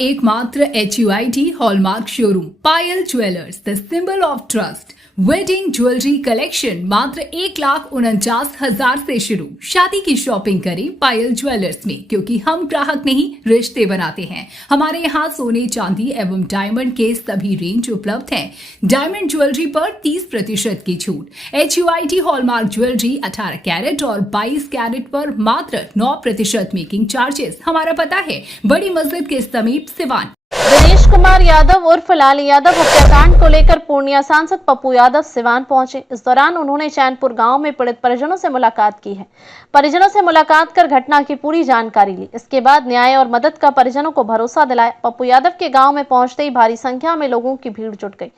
एकमात्र HUID hallmark showroom Payal jewellers, the symbol of trust. Wedding jewellery collection मात्र 1,49,000 से शुरू। शादी की शॉपिंग करें पायल ज्वेलर्स में, क्योंकि हम ग्राहक नहीं रिश्ते बनाते हैं। हमारे यहाँ सोने चांदी एवं डायमंड के सभी रेंज उपलब्ध हैं। डायमंड ज्वेलरी पर 30% की छूट। HUID हॉलमार्क ज्वेलरी 18 कैरेट और 22 कैरेट पर मात्र 9% मेकिंग चार्जेस। हमारा पता है बड़ी मस्जिद के समीप सिवान। दिनेश कुमार यादव उर्फ लाल यादव हत्याकांड को लेकर पूर्णिया सांसद पप्पू यादव सिवान पहुंचे। इस दौरान उन्होंने चैनपुर गांव में पीड़ित परिजनों से मुलाकात की है। परिजनों से मुलाकात कर घटना की पूरी जानकारी ली। इसके बाद न्याय और मदद का परिजनों को भरोसा दिलाया। पप्पू यादव के गांव में पहुंचते ही भारी संख्या में लोगों की भीड़ जुट गई।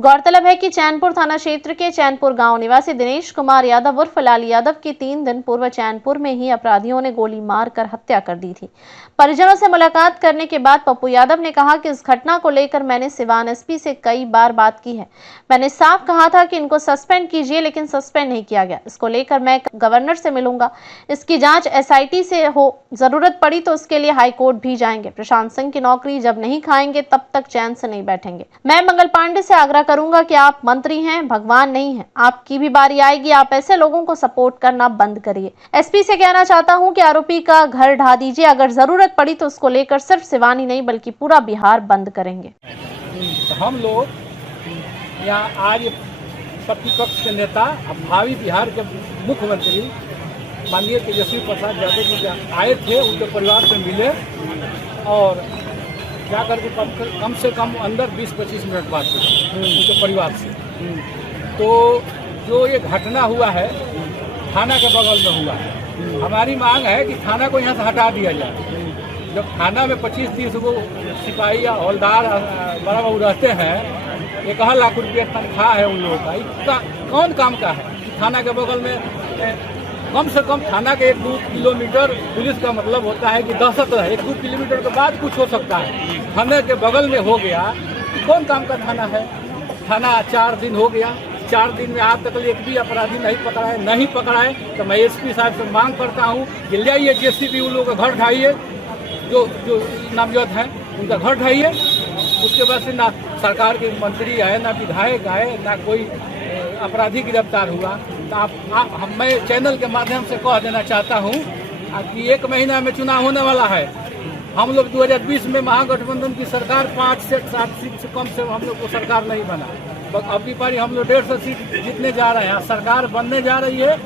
गौरतलब है कि चैनपुर थाना क्षेत्र के चैनपुर गांव निवासी दिनेश कुमार यादव उर्फ लाल यादव की 3 दिन पूर्व चैनपुर में ही अपराधियों ने गोली मारकर हत्या कर दी थी। परिजनों से मुलाकात करने के बाद पप्पू यादव ने कहा कि इस घटना को लेकर मैंने सिवान एसपी से कई बार बात की है। मैंने साफ कहा था कि इनको सस्पेंड कीजिए, लेकिन सस्पेंड नहीं किया गया। इसको लेकर मैं गवर्नर से मिलूंगा। इसकी जांच SIT से हो, जरूरत पड़ी तो उसके लिए हाईकोर्ट भी जाएंगे। प्रशांत सिंह की नौकरी जब नहीं खाएंगे तब तक चैन से नहीं बैठेंगे। मैं मंगल पांडे से आग्रह करूंगा कि आप मंत्री हैं, भगवान नहीं है। आपकी भी बारी आएगी। आप ऐसे लोगों को सपोर्ट करना बंद करिए। SP से कहना चाहता हूं कि आरोपी का घर ढा दीजिए। अगर जरूरत पड़ी तो उसको लेकर सिर्फ सिवान ही नहीं बल्कि पूरा बिहार बंद करेंगे। हम लोग यहाँ आज प्रतिपक्ष के नेता भावी बिहार के मुख्यमंत्री माननीय तेजस्वी प्रसाद यादव जी आए थे, उनके परिवार से मिले और क्या करके कम से कम अंदर 20-25 मिनट बात की उनके परिवार से। तो जो ये घटना हुआ है थाना के बगल में हुआ है। हमारी मांग है कि थाना को यहाँ से हटा दिया जाए। जब थाना में 25-30 गो सिपाही या हवलदार बड़ा बाबू रहते हैं, 1 लाख रुपये तनख्वाह है उन लोगों का, इसका कौन काम का है? थाना के बगल में कम से कम थाना के 1-2 किलोमीटर पुलिस का मतलब होता है कि दहशत रहे। 1-2 किलोमीटर के बाद कुछ हो सकता है। थाने के बगल में हो गया, कौन काम का थाना है? थाना 4 दिन हो गया, 4 दिन में आज तक एक भी अपराधी नहीं पकड़ाए। तो मैं SP साहब से मांग करता हूँ कि ले आइए JCB, उन लोगों का घर ढाइए, जो नामजद हैं उनका घर ढाइए। उसके बाद से ना सरकार के मंत्री आए, ना विधायक आए, ना कोई अपराधी गिरफ्तार हुआ। तो मैं चैनल के माध्यम से कह देना चाहता हूँ कि 1 महीना में चुनाव होने वाला है। हम लोग 2020 में महागठबंधन की सरकार 5 से 7 सीट से कम से हम लोग को सरकार नहीं बना। अब की पारी हम लोग 150 सीट जीतने जा रहे हैं। सरकार बनने जा रही है,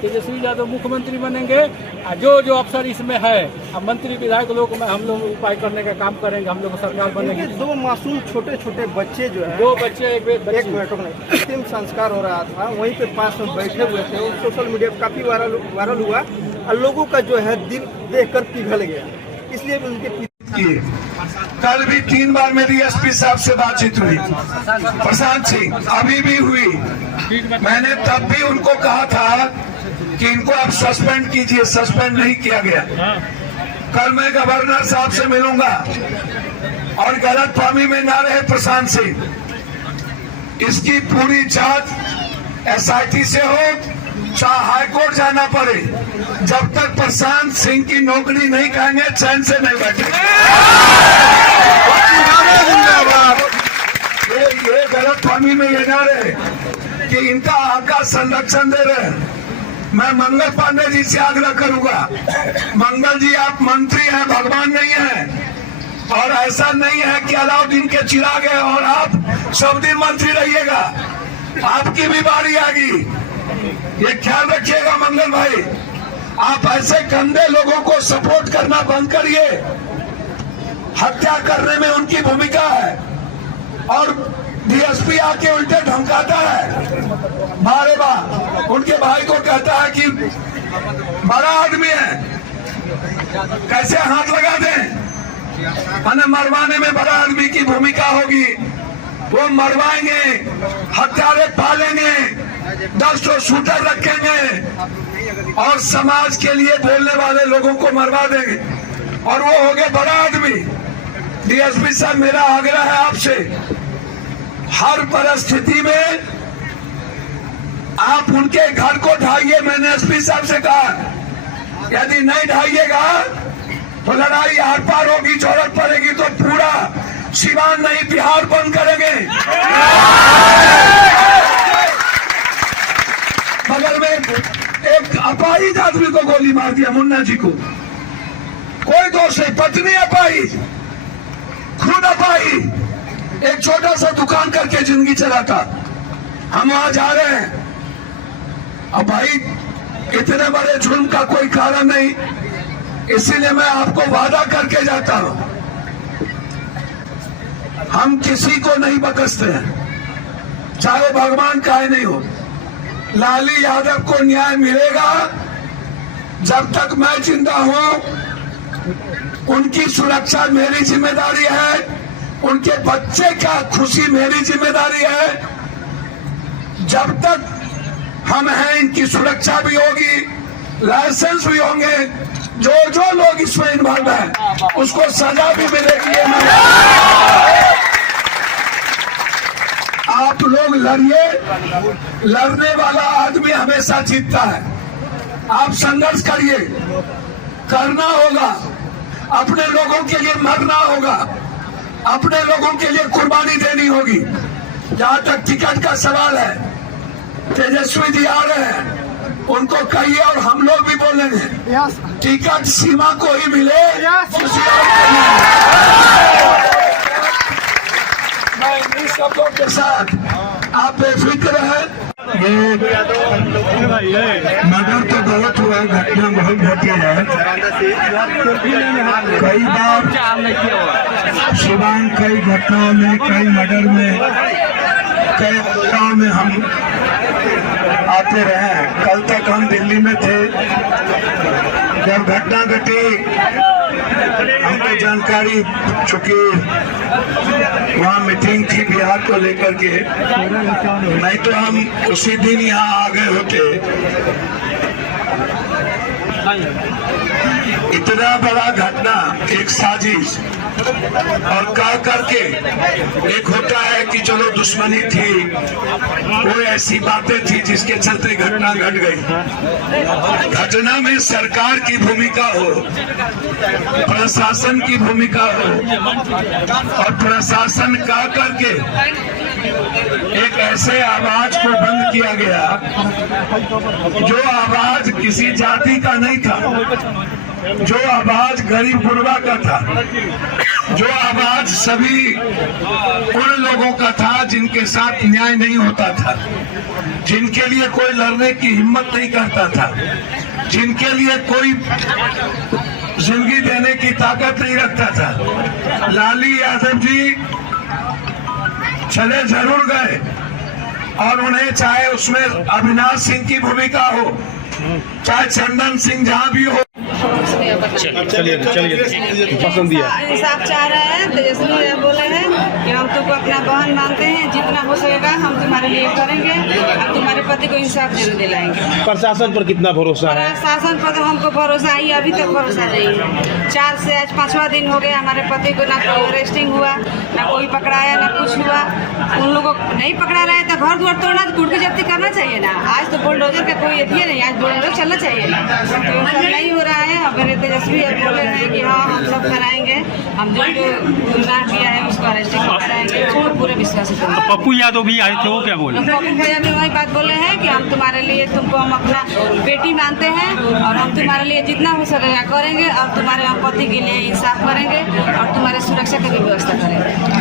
तेजस्वी यादव मुख्यमंत्री बनेंगे। जो अफसर इसमें है, अब मंत्री विधायक लोग में हम लोग उपाय करने का काम करेंगे। हम लोग सरकार बनेगी। 2 मासूम छोटे बच्चे जो है, 2 बच्चे एक मिनट अंतिम संस्कार हो रहा था, वहीं पे पास में बैठे हुए थे। वो सोशल मीडिया पर काफी वायरल हुआ और लोगों का जो है दिल देखकर पिघल गया। इसलिए भी उनके कल भी 3 बार मेरी SP साहब से बातचीत हुई, प्रशांत सिंह, अभी भी हुई। मैंने तब भी उनको कहा था कि इनको आप सस्पेंड कीजिए, सस्पेंड नहीं किया गया। कल मैं गवर्नर साहब से मिलूंगा और गलतफहमी में ना रहे प्रशांत सिंह, इसकी पूरी जांच SIT से हो, चाहे हाईकोर्ट जाना पड़े। जब तक प्रशांत सिंह की नौकरी नहीं कहेंगे चैन से नहीं बैठेंगे। ये गलतफहमी में ये ना रहे कि इनका हक का संरक्षण दे रहे हैं। मैं मंगल पांडे जी से आग्रह करूंगा, मंगल जी आप मंत्री हैं, भगवान नहीं हैं। और ऐसा नहीं है कि अलाउद्दीन के चिराग है और आप सब दिन मंत्री रहिएगा। आपकी भी बारी आएगी, ये ख्याल रखिएगा। मंगल भाई, आप ऐसे गंदे लोगों को सपोर्ट करना बंद करिए। हत्या करने में उनकी भूमिका है और DSP आके उल्टे धमकाता है। मारे बा उनके भाई को कहता है कि बड़ा आदमी है, कैसे हाथ लगा दें। मैंने मरवाने में बड़ा आदमी की भूमिका होगी। वो मरवाएंगे, हत्यारे पालेंगे, 10 शूटर रखेंगे और समाज के लिए बोलने वाले लोगों को मरवा देंगे और वो हो गए बड़ा आदमी। DSP साहब, मेरा आग्रह है आपसे, हर परिस्थिति में आप उनके घर को ढाइए। मैंने SP साहब से कहा, यदि नहीं ढाइएगा तो लड़ाई आर पार होगी, जरूरत पड़ेगी तो पूरा सिवान नहीं बिहार बंद करेंगे। बगल में एक अपाहिज आदमी को गोली मार दिया, मुन्ना जी को, कोई दोष नहीं, पत्नी अपाहिज, खुद अपाहिज, एक छोटा सा दुकान करके जिंदगी चलाता। हम वहां जा रहे हैं, अब भाई इतने बड़े जुर्म का कोई कारण नहीं, इसीलिए मैं आपको वादा करके जाता हूं, हम किसी को नहीं बकसते हैं, चाहे भगवान का ही नहीं हो। लाली यादव को न्याय मिलेगा जब तक मैं जिंदा हूं, उनकी सुरक्षा मेरी जिम्मेदारी है, उनके बच्चे का खुशी मेरी जिम्मेदारी है। जब तक हम हैं इनकी सुरक्षा भी होगी, लाइसेंस भी होंगे, जो लोग इसमें इन्वॉल्व हैं उसको सजा भी मिलेगी। आप लोग लड़िए, लड़ने वाला आदमी हमेशा जीतता है। आप संघर्ष करिए, करना होगा, अपने लोगों के लिए मरना होगा, अपने लोगों के लिए कुर्बानी देनी होगी। जहां तक टिकट का सवाल है, तेजस्वी जी आ रहे हैं, उनको कहिए और हम लोग भी बोलेंगे, टिकट सीमा को ही मिले, किसी और को नहीं। मैं इन शब्दों के साथ आप बेफिक्र हैं। मर्डर तो बहुत हुआ, घटना बहुत घटिया है। कई बार सिवान कई घटनाओं में, कई मर्डर में, कई घटनाओं में हम आते रहे हैं। कल तक हम दिल्ली में थे, जब घटना घटी हमको जानकारी चुकी, वहाँ मीटिंग थी बिहार को लेकर के, नहीं तो हम उसी दिन यहाँ आ गए होते। इतना बड़ा घटना, एक साजिश, और कह करके एक होता है कि चलो दुश्मनी थी, वो ऐसी बातें थी जिसके चलते घटना घट गई। घटना में सरकार की भूमिका हो, प्रशासन की भूमिका हो, और प्रशासन कह करके एक ऐसे आवाज को बंद किया गया जो आवाज किसी जाति का नहीं था, जो आवाज गरीब गुरबा का था, जो आवाज सभी उन लोगों का था जिनके साथ न्याय नहीं होता था, जिनके लिए कोई लड़ने की हिम्मत नहीं करता था, जिनके लिए कोई जिंदगी देने की ताकत नहीं रखता था। लाली यादव जी चले जरूर गए, और उन्हें चाहे उसमें अविनाश सिंह की भूमिका हो, चाहे चंदन सिंह जहां भी हो, चलिए पसंद दिया इंसाफ चाह रहे हैं। तेजस्वी बोले हैं कि हम तुमको अपना बहन मानते हैं, जितना हो सकेगा हम तुम्हारे लिए करेंगे और तुम्हारे पति को इंसाफ जरूर दिलाएंगे। प्रशासन पर कितना भरोसा है? प्रशासन पर तो हमको भरोसा ही, अभी तक भरोसा नहीं है। 4 से आज 5वां दिन हो गया, हमारे पति को ना कोई अरेस्टिंग हुआ, ना कोई पकड़ाया, ना कुछ हुआ। उन लोगों को नहीं पकड़ा रहे तो घर द्वार तोड़ना, कुर्की जब्ती करना चाहिए ना। आज तो बुलडोजर का कोई अथी नहीं, आज बुलडोजर चलना चाहिए ना, तो सब नहीं हो रहा है। मेरे तेजस्वी बोले हैं कि हाँ हम सब कराएंगे, हम जो गुनाह किया है उसको अरेस्टिंग कराएंगे, उसको पूरे विश्वास से। पप्पू यादव भी आए थे, वो क्या बोले? पप्पू भैया भी वही बात बोले हैं कि हम तुम्हारे लिए, तुमको हम अपना बेटी मानते हैं और हम तुम्हारे लिए जितना हो सकेगा करेंगे और तुम्हारे पति के लिए इंसाफ करेंगे और तुम्हारे सुरक्षा की भी व्यवस्था करेंगे।